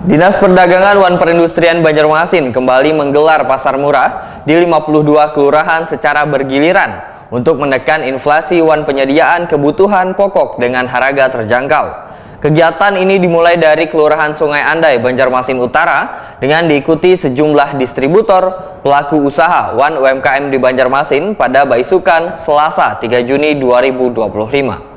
Dinas Perdagangan wan Perindustrian Banjarmasin kembali menggelar pasar murah di 52 kelurahan secara bergiliran untuk menekan inflasi wan penyediaan kebutuhan pokok dengan harga terjangkau. Kegiatan ini dimulai dari Kelurahan Sungai Andai, Banjarmasin Utara dengan diikuti sejumlah distributor pelaku usaha wan UMKM di Banjarmasin pada Baisukan Selasa 3 Juni 2025.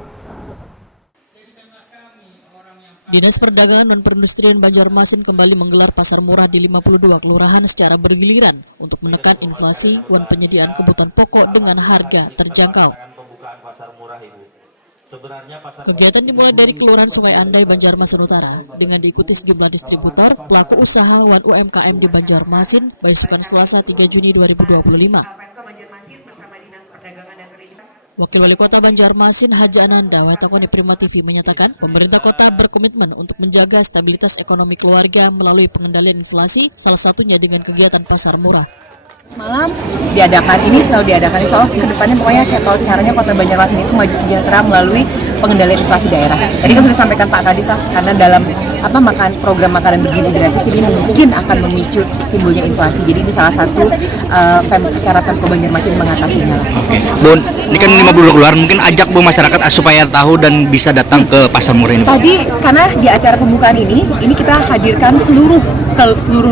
Dinas Perdagangan dan Perindustrian Banjarmasin kembali menggelar pasar murah di 52 kelurahan secara bergiliran untuk menekan inflasi wan penyediaan kebutuhan pokok dengan harga terjangkau. Kegiatan dimulai dari Kelurahan Sungai Andai, Banjarmasin Utara dengan diikuti sejumlah distributor pelaku usaha wan UMKM di Banjarmasin Baisukan Selasa 3 Juni 2025. Wakil Wali Kota Banjarmasin Haji Ananda Watakoni Prima TV menyatakan pemerintah kota berkomitmen untuk menjaga stabilitas ekonomi keluarga melalui pengendalian inflasi, salah satunya dengan kegiatan pasar murah. Malam diadakan, ini selalu diadakan, insya Allah ke depannya pokoknya kayak caranya Kota Banjarmasin itu maju sejahtera melalui pengendalian inflasi daerah. Tadi kan sudah disampaikan Pak Kadis lah, karena dalam program makanan bergizi gratis ini mungkin akan memicu timbulnya inflasi. Jadi ini salah satu cara Pemko Banjarmasin mengatasinya. Oke, Bun, ini kan 52 kelurahan, mungkin ajak Bu masyarakat supaya tahu dan bisa datang ke pasar murah ini. Tadi karena di acara pembukaan ini kita hadirkan seluruh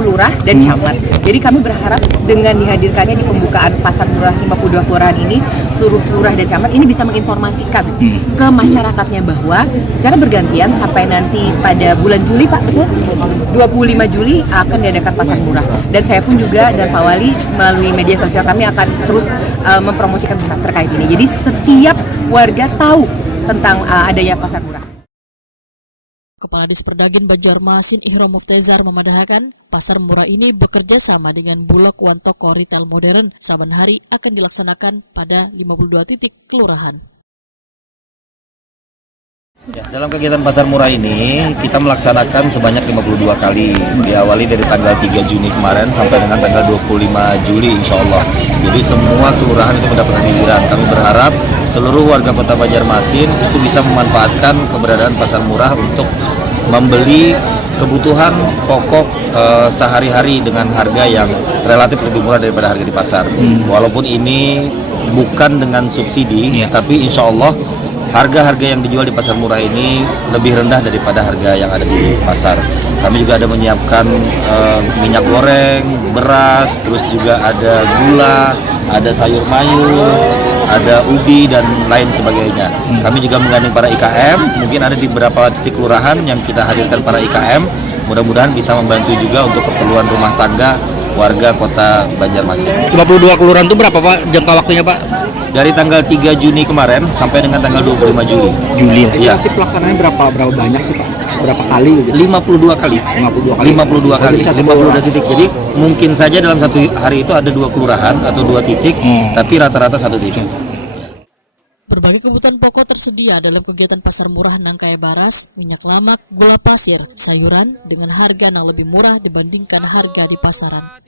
lurah dan camat. Jadi kami berharap dengan dihadirkannya di pembukaan pasar murah 52 kelurahan ini, seluruh lurah dan camat ini bisa menginformasikan ke masyarakatnya bahwa secara bergantian sampai nanti pada bulan Juli, Pak, betul? 25 Juli akan diadakan pasar murah. Dan saya pun juga dan Pak Wali melalui media sosial kami akan terus mempromosikan terkait ini. Jadi setiap warga tahu tentang adanya pasar murah. Kepala Disperdagin Banjarmasin Ihram Muftezar memandahkan pasar murah ini bekerja sama dengan Bulog wan toko retail modern saban hari akan dilaksanakan pada 52 titik kelurahan. Ya, dalam kegiatan pasar murah ini kita melaksanakan sebanyak 52 kali, diawali dari tanggal 3 Juni kemarin sampai dengan tanggal 25 Juli insya Allah. Jadi semua kelurahan itu mendapatkan giliran. Kami berharap seluruh warga kota Banjarmasin itu bisa memanfaatkan keberadaan pasar murah untuk membeli kebutuhan pokok sehari-hari dengan harga yang relatif lebih murah daripada harga di pasar. Walaupun ini bukan dengan subsidi, tapi insya Allah harga-harga yang dijual di pasar murah ini lebih rendah daripada harga yang ada di pasar. Kami juga ada menyiapkan minyak goreng, beras, terus juga ada gula, ada sayur mayur, ada ubi dan lain sebagainya. Kami juga menggandeng para IKM, mungkin ada di beberapa titik kelurahan yang kita hadirkan para IKM. Mudah-mudahan bisa membantu juga untuk keperluan rumah tangga warga kota Banjarmasin. 52 kelurahan itu berapa Pak jangka waktunya Pak? Dari tanggal 3 Juni kemarin sampai dengan tanggal 25 Juli. Iya. Titik pelaksanaannya berapa banyak sih Pak? Berapa kali gitu? 52 kali. 52 kali. 52 titik. Jadi mungkin saja dalam satu hari itu ada 2 kelurahan atau 2 titik, tapi rata-rata 1 titik. Berbagai kebutuhan pokok tersedia dalam kegiatan pasar murah nangkai baras, minyak lamak, gula pasir, sayuran dengan harga yang lebih murah dibandingkan harga di pasaran.